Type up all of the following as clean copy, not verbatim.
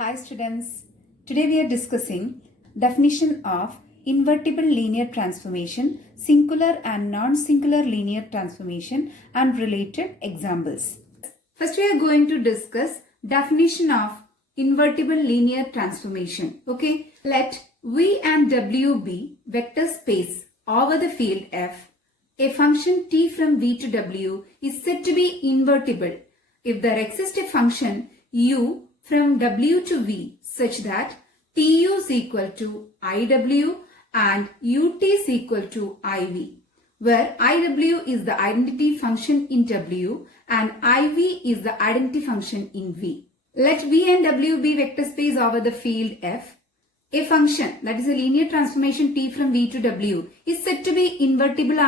Hi students, today we are discussing definition of invertible linear transformation, singular and non-singular linear transformation and related examples. First we are going to discuss definition of invertible linear transformation. Okay, let V and W be vector space over the field F. A function t from V to W is said to be invertible if there exists a function u from W to V such that Tu is equal to Iw and Ut is equal to Iv, where Iw is the identity function in W and Iv is the identity function in V. Let V and W be vector space over the field F. A function, that is a linear transformation t from V to W, is said to be invertible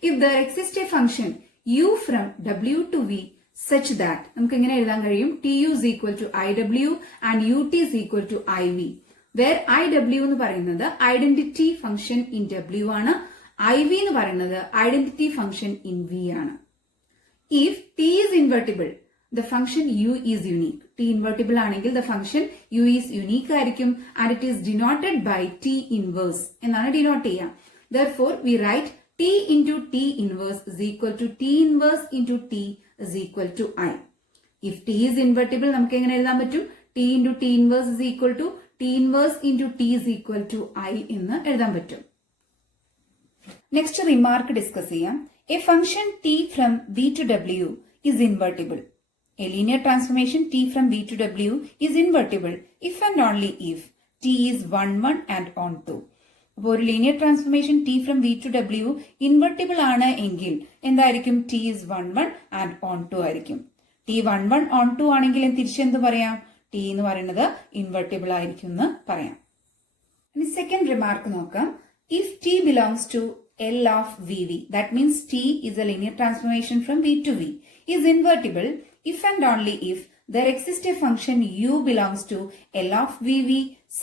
if there exists a function u from W to V such that Tu is equal to Iw and Ut is equal to Iv, where Iw is the identity function in W and Iv is the identity function in V. If T is invertible, the function u is unique. T invertible anengil the function u is unique and it is denoted by T inverse. Therefore, we write T into T inverse is equal to T inverse into T is equal to I. If T is invertible, T into T inverse is equal to T inverse into T is equal to I. Next remark discuss ചെയ്യാം. A function T from V to W is invertible. A linear transformation T from V to W is invertible if and only if T is 1, 1 and on 2. For linear transformation T from V to W invertible ആണ് എങ്കിൽ എന്തായിരിക്കും T is 1, 1 and on 2 ആയിരിക്കും. T 1, 1 on 2 ആണെങ്കിൽ തിരിച്ചെന്ത് പറയാം? T എന്ന് പറയുന്നത് invertible ആയിരിക്കും എന്ന് പറയാം. ഇനി സെക്കൻഡ് റിമാർക്ക് നോക്കാം. If T belongs to L of VV, that means T is a linear transformation from V to V, is invertible if and only if there exists a function u belongs to L of VV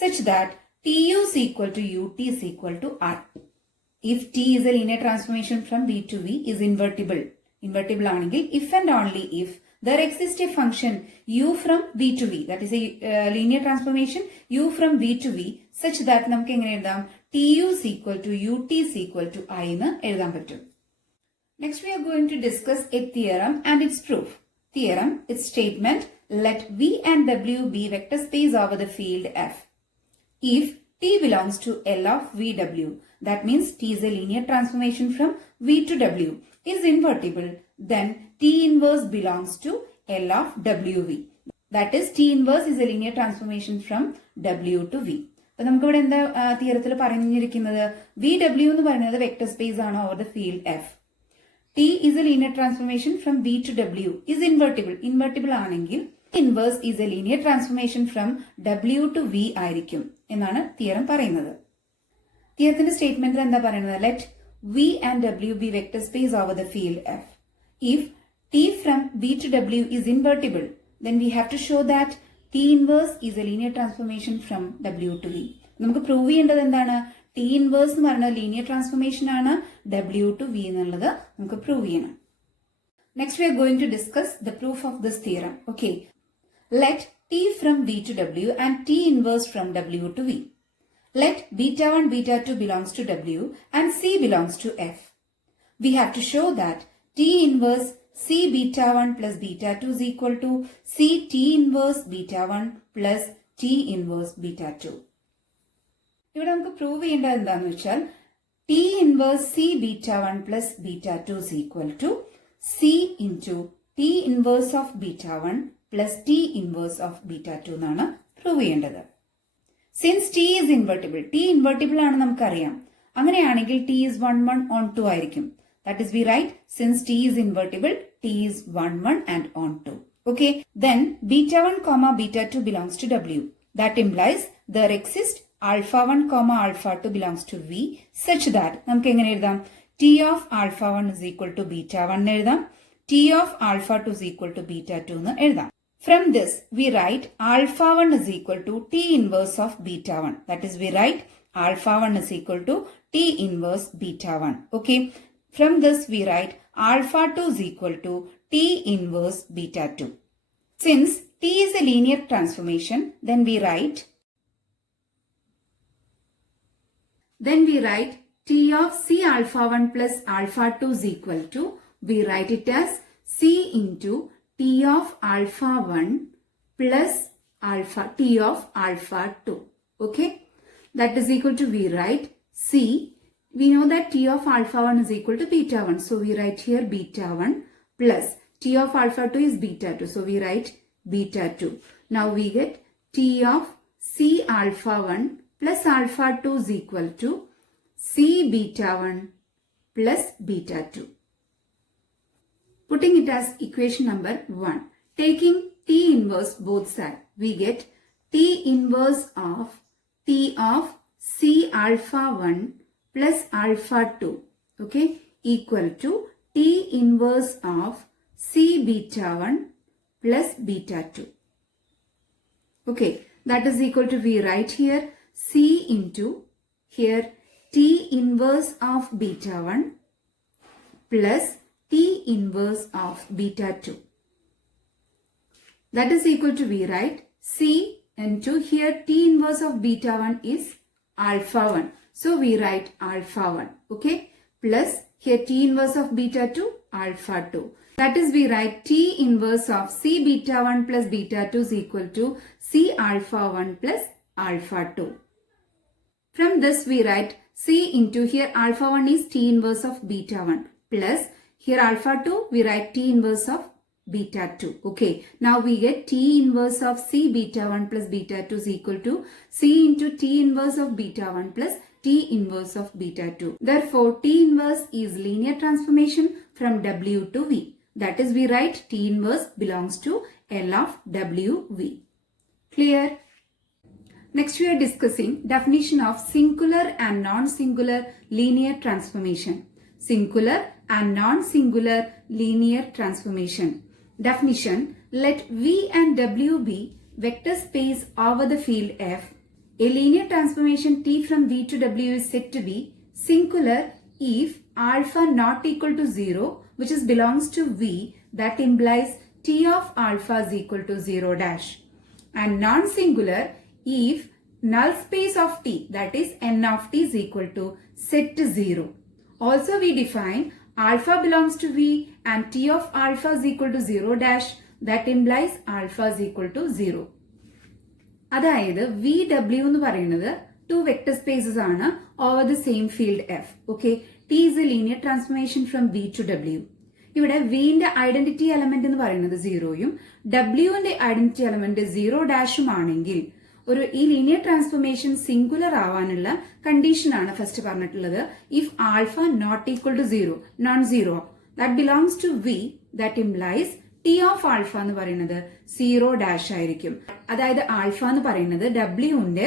such that Tu is equal to Ut is equal to I. If T is a linear transformation from V to V is invertible ആണെങ്കിൽ if and only if there exists a function u from V to V, that is a linear transformation u from V to V such that നമുക്ക് എങ്ങനെ എഴുതാം? Tu is equal to Ut is equal to I എന്ന് എഴുതാൻ പറ്റും. Next we are going to discuss a theorem and its proof. Theorem, its statement, let V and W be vector space over the field F. If T belongs to L of VW, that means T is a linear transformation from V to W, is invertible, then T inverse belongs to L of WV. That is, T inverse is a linear transformation from W to V. അപ്പോൾ നമുക്ക് ഇവിടെ എന്താ തിയറത്തിൽ പറഞ്ഞിരിക്കുന്നത്? VW എന്ന് പറയുന്നത് vector space ആണ് over the field F. T is a linear transformation from V to W is invertible. Invertible ആണെങ്കിൽ inverse is a linear transformation from W to V ആയിരിക്കും എന്നാണ് തിയറം പറയുന്നത്. തിയറത്തിന്റെ സ്റ്റേറ്റ്മെന്റിൽ എന്താ പറയുന്നത്? Let V and W be vector space over the field F. If T from V to W is invertible, then we have to show that T inverse is a linear transformation from W to V. നമുക്ക് prove ചെയ്യേണ്ടത് എന്താണ്? T inverse എന്ന് പറയുന്നത് linear transformation ആണ്, W to V എന്നുള്ളത് നമുക്ക് പ്രൂവ് ചെയ്യണം. Next we are going to discuss the proof of this theorem. Okay. Let T from V to W and T inverse from W to V. Let beta 1, beta 2 belongs to W and C belongs to F. We have to show that T inverse C beta 1 plus beta 2 is equal to C T inverse beta 1 plus T inverse beta 2. ഇവിടെ നമുക്ക് prove ചെയ്യേണ്ടത് എന്താണെന്ന് വെച്ചാൽ T inverse C beta 1 plus beta 2 is equal to C into T inverse of beta 1 plus T inverse of beta 2 എന്നാണ് പ്രൂവ് ചെയ്യേണ്ടത്. Since T is invertible, T invertible ആണ് നമുക്കറിയാം. അങ്ങനെയാണെങ്കിൽ T is 1, 1 on 2 ആയിരിക്കും. That is, we write since T is invertible, T is 1, 1 and on 2. Okay, then beta 1 comma beta 2 belongs to W. That implies there exists alpha 1 comma alpha 2 belongs to V such that നമുക്ക് എങ്ങനെ എഴുതാം? T of alpha 1 is equal to beta 1 എഴുതാം. T of alpha 2 is equal to beta 2 എന്ന് എഴുതാം. From this, we write alpha 1 is equal to T inverse of beta 1. That is, we write alpha 1 is equal to T inverse beta 1. Okay. From this, we write alpha 2 is equal to T inverse beta 2. Since T is a linear transformation, then we write T of C alpha 1 plus alpha 2 is equal to, we write it as C into T of alpha 1 plus T of alpha 2. Okay, that is equal to, we write C. We know that T of alpha 1 is equal to beta 1. So we write here beta 1 plus T of alpha 2 is beta 2. So we write beta 2. Now we get T of C alpha 1 plus alpha 2 is equal to C beta 1 plus beta 2. Putting it as equation number 1. Taking T inverse both sides, we get T inverse of T of C alpha 1 plus alpha 2, okay, equal to T inverse of C beta 1 plus beta 2. Okay, that is equal to, we write here C into here T inverse of beta 1 plus T inverse of beta 2. That is equal to, we write C into here T inverse of beta 1 is alpha 1. So we write alpha 1, okay, plus here T inverse of beta 2, alpha 2. That is, we write T inverse of C beta 1 plus beta 2 is equal to C alpha 1 plus alpha 2. From this we write C into here alpha 1 is T inverse of beta 1 plus here alpha 2 we write T inverse of beta 2. Okay, now we get T inverse of C beta 1 plus beta 2 is equal to C into T inverse of beta 1 plus T inverse of beta 2. Therefore, T inverse is linear transformation from W to V. That is, we write T inverse belongs to L of WV. Clear? Next we are discussing definition of singular and non-singular linear transformation. Singular and non-singular linear transformation. Definition: let V and W be vector space over the field F. A linear transformation T from V to W is said to be singular if alpha not equal to 0, which is belongs to V, that implies T of alpha is equal to 0 dash. And non-singular if null space of T, that is N of T, is equal to set to 0. Also we define alpha belongs to V and T of alpha is equal to 0 dash, that implies alpha is equal to 0. അതായത് V W എന്ന് പറയുന്നത് two vector spaces ആണ് over the same field F. Okay, T is a linear transformation from V to W. ഇവിടെ വിന്റെ identity element എന്ന് പറയുന്നത് 0യും ഡബ്ല്യുവിന്റെ ഐഡന്റിറ്റി എലമെന്റ് 0 ഡാഷും ആണെങ്കിൽ ഈ ലീനിയർ ട്രാൻസ്ഫോർമേഷൻ സിംഗുലർ ആവാനുള്ള കണ്ടീഷൻ ആണ് ഫസ്റ്റ് പറഞ്ഞിട്ടുള്ളത്. If alpha not equal to 0, non 0, that belongs to V, that implies T of alpha എന്ന് പറയുന്നത് 0 ഡാഷ് ആയിരിക്കും. അതായത് ആൽഫ എന്ന് പറയുന്നത് ഡബ്ല്യുവിന്റെ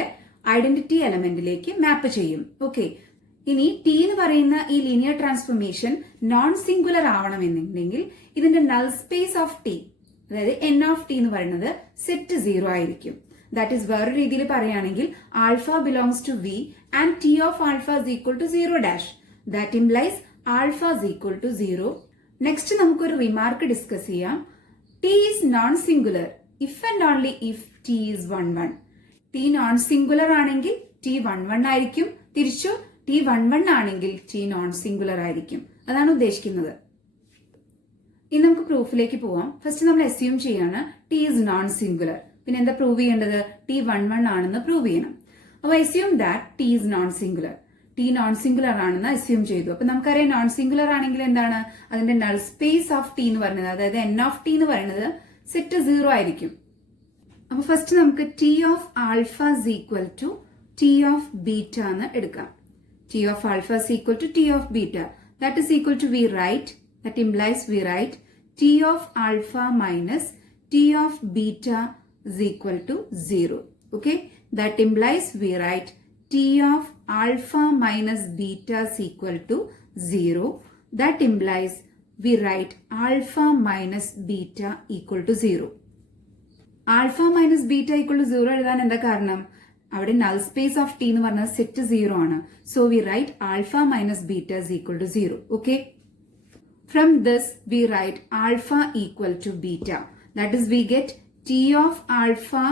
ഐഡന്റിറ്റി എലമെന്റിലേക്ക് മാപ്പ് ചെയ്യും. ഓക്കെ, ഇനി ടി എന്ന് പറയുന്ന ഈ ലീനിയർ ട്രാൻസ്ഫോർമേഷൻ നോൺ സിംഗുലർ ആവണമെന്നുണ്ടെങ്കിൽ ഇതിന്റെ നൾ സ്പേസ് ഓഫ് ടി, അതായത് എൻ ഓഫ് ടി എന്ന് പറയുന്നത് സെറ്റ് 0 ആയിരിക്കും. ദാറ്റ് ഈസ് വേറെ രീതിയിൽ പറയുകയാണെങ്കിൽ alpha belongs to V and T of alpha is equal to 0 dash, that implies alpha is equal to 0. Next നമുക്കൊരു റിമാർക്ക് ഡിസ്കസ് ചെയ്യാം. T is non singular if and only if T is 1 1. T non singular ആണെങ്കിൽ T 1 1 ആയിരിക്കും, തിരിച്ചു ടി 1 1 ആണെങ്കിൽ T non singular ആയിരിക്കും. അതാണ് ഉദ്ദേശിക്കുന്നത്. ഇനി നമുക്ക് പ്രൂഫിലേക്ക് പോവാം. ഫസ്റ്റ് നമ്മൾ അസ്യൂം ചെയ്യാണ് ടി ഈസ് നോൺ സിംഗുലർ. പിന്നെ എന്താ പ്രൂവ് ചെയ്യേണ്ടത്? ടി 1 1 ആണെന്ന് പ്രൂവ് ചെയ്യണം. അപ്പൊ assume that T is non singular. T non singular ആണെന്ന് അസ്യൂം ചെയ്തു. അപ്പൊ നമുക്കറിയാം നോൺ സിംഗുലർ ആണെങ്കിൽ എന്താണ് അതിന്റെ നൾ സ്പേസ് ഓഫ് ടി എന്ന് പറയുന്നത്, അതായത് എൻ ഓഫ് ടി എന്ന് പറയുന്നത് സെറ്റ് 0 ആയിരിക്കും. അപ്പൊ ഫസ്റ്റ് നമുക്ക് T of alpha is equal to T of beta എന്ന് എടുക്കാം. T of alpha is equal to T of beta, that is equal to we write, that implies we write T of alpha minus T of beta is equal to 0. Okay, that implies we write T of alpha minus beta is equal to 0. That implies we write alpha minus beta equal to 0. Alpha minus beta equal to 0 എഴുതാൻ എന്താ കാരണം? അവിടെ null space of T എന്ന് പറഞ്ഞാൽ സെറ്റ് 0 ആണ്. So we write alpha minus beta is equal to 0. Okay, from this we write alpha equal to beta. That is, we get T of alpha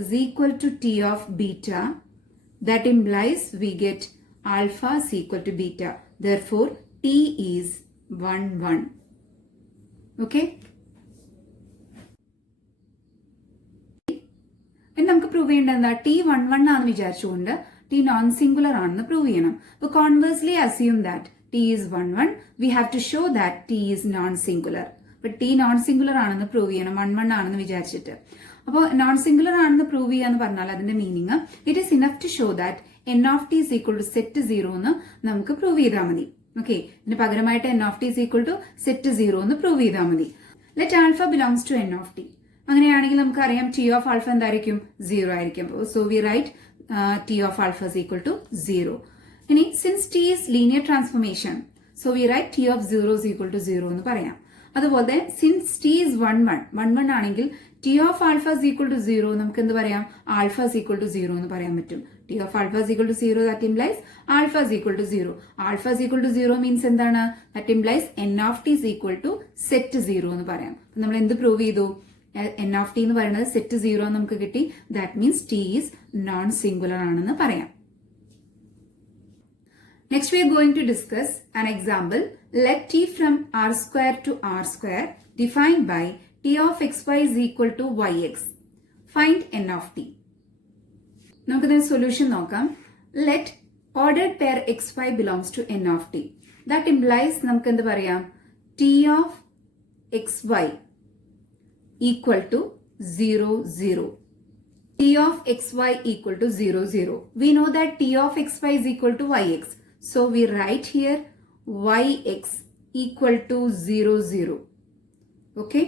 is equal to T of beta. That implies we get alpha is equal to beta. Therefore, T is 1, 1. Okay? And നമുക്ക് prove ചെയ്യേണ്ടത് എന്താ? T 1, 1 ആണെന്ന് വിചാരിച്ചുകൊണ്ട് T non singular ആണെന്ന് prove ചെയ്യണം. അപ്പോൾ conversely assume that T is 1, 1. We have to show that T is non singular. അപ്പൊ T non singular ആണെന്ന് പ്രൂവ് ചെയ്യണം 1, 1 ആണെന്ന് വിചാരിച്ചിട്ട്. അപ്പോൾ നോൺ സിംഗുലർ ആണെന്ന് പ്രൂവ് ചെയ്യാന്ന് പറഞ്ഞാൽ അതിന്റെ meaning it is enough to show that N of T is equal to set 0 എന്ന് നമുക്ക് പ്രൂവ് ചെയ്താൽ മതി. ഓക്കെ, ഇതിന് പകരമായിട്ട് N of T is equal to set 0 എന്ന് പ്രൂവ് ചെയ്താൽ മതി. Let alpha belongs to N of T. അങ്ങനെയാണെങ്കിൽ നമുക്കറിയാം ടി ഓഫ് ആൽഫ എന്തായിരിക്കും? 0 ആയിരിക്കും. So we write T of alpha is equal to 0. ഇനി since T is linear transformation, so we write T of 0 is equal to 0 എന്ന് പറയാം. അതുപോലെ since T is 1, 1 ആണെങ്കിൽ T of alpha is equal to 0 നമുക്ക് എന്ത് പറയാം? Alpha is equal to 0 എന്ന് പറയാൻ പറ്റും. T of alpha is equal to 0 that implies alpha is equal to 0. Alpha is equal to 0 means എന്താണ്? That implies N of T is equal to set 0 എന്ന് പറയാം. നമ്മൾ എന്ത് പ്രൂവ് ചെയ്തു? എൻ ഓഫ് ടി എന്ന് പറയുന്നത് സെറ്റ് 0 നമുക്ക് കിട്ടി. That means T is non singular ആണെന്ന് പറയാം. Next we are going to discuss an example. Let t from r square to r square defined by t of xy is equal to yx. Find n of t. നമുക്ക് ഇതിന്റെ സൊല്യൂഷൻ നോക്കാം. Let ordered pair xy belongs to n of t. That implies നമുക്ക് എന്ത് പറയാം? t of xy equal to 0, 0. t of xy equal to 0, 0. We know that t of xy is equal to yx. So we write here yx equal to 0, 0. Okay.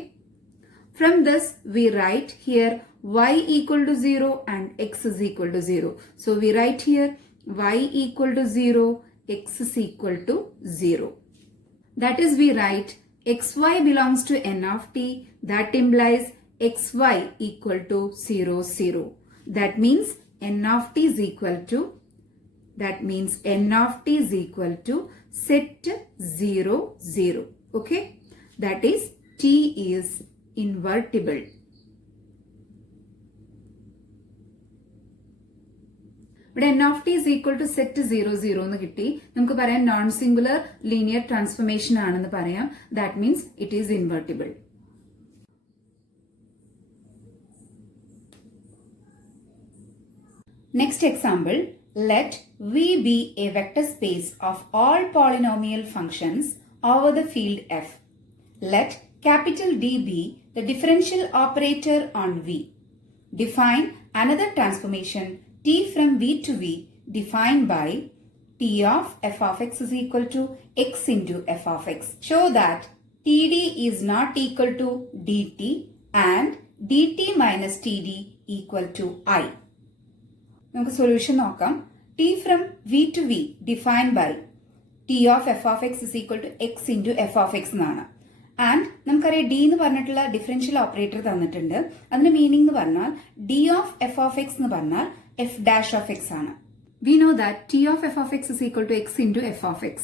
From this we write here y equal to 0 and x is equal to 0. So we write here y equal to 0, x is equal to 0. That is we write xy belongs to n of t. That implies xy equal to 0, 0. That means n of t is equal to n of t is equal to set 0, 0. Okay. That is t is invertible. ഇവിടെ n of t is equal to set 0, 0 എന്ന് കിട്ടി. നമുക്ക് പറയാം non singular linear transformation ആണെന്ന് പറയാം. That means it is invertible. Next example. Let V be a vector space of all polynomial functions over the field F. Let capital D be the differential operator on V. Define another transformation T from V to V defined by T of f of x is equal to x into f of x. Show that TD is not equal to dt and dt minus TD equal to I. നമുക്ക് സൊല്യൂഷൻ നോക്കാം. T from V to V defined by T of f of x is equal to x into f of x എന്നാണ്. ആൻഡ് നമുക്കറിയാം D എന്ന് പറഞ്ഞിട്ടുള്ള differential operator തന്നിട്ടുണ്ട്. അതിന്റെ മീനിങ് എന്ന് പറഞ്ഞാൽ D of f of x എന്ന് പറഞ്ഞാൽ f dash of x ആണ്. We know that T of f of x is equal to x into f of x.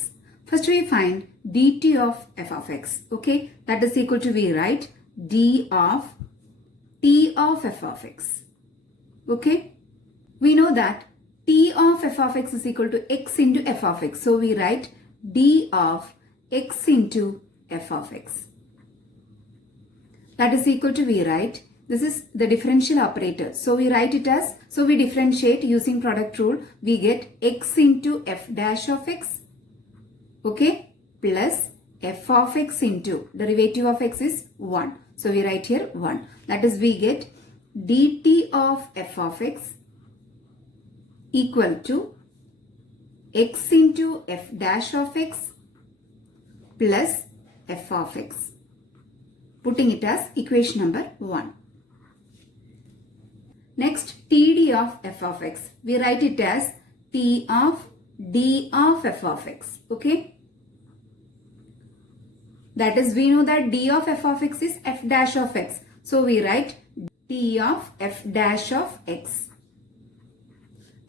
First we find dt of f of x. Okay, that is equal to we write d of T of f of x. Okay. We know that t of f of x is equal to x into f of x. So we write d of x into f of x. That is equal to we write, this is the differential operator. So we write it as, so we differentiate using product rule. We get x into f dash of x. Okay. Plus f of x into derivative of x is 1. So we write here 1. That is we get dt of f of x equal to x into f dash of x plus f of x. Putting it as equation number 1. Next, TD of f of x. We write it as T of D of f of x. Okay. That is, we know that D of f of x is f dash of x. So we write T of f dash of x.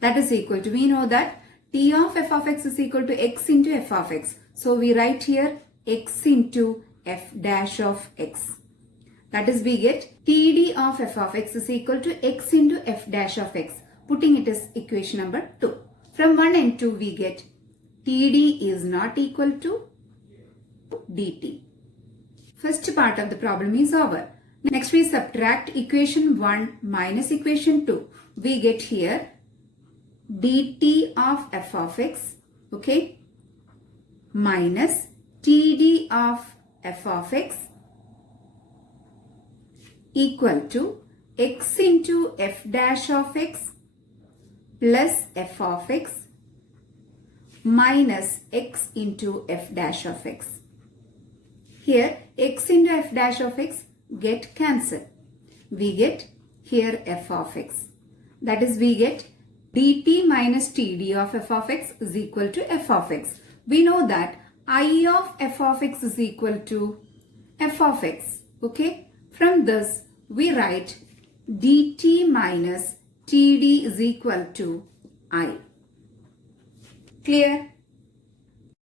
That is equal to, we know that T of f of x is equal to x into f of x. So we write here x into f dash of x. That is, we get TD of f of x is equal to x into f dash of x. Putting it as equation number 2. From 1 and 2 we get TD is not equal to dt. First part of the problem is over. Next we subtract equation 1 minus equation 2. We get here dt of f of x, okay, minus TD of f of x equal to x into f dash of x plus f of x minus x into f dash of x. Here x into f dash of x get cancelled. We get here f of x. That is, we get dt minus td of f of x is equal to f of x. We know that I of f of x is equal to f of x. Okay. From this we write dt minus td is equal to I. Clear?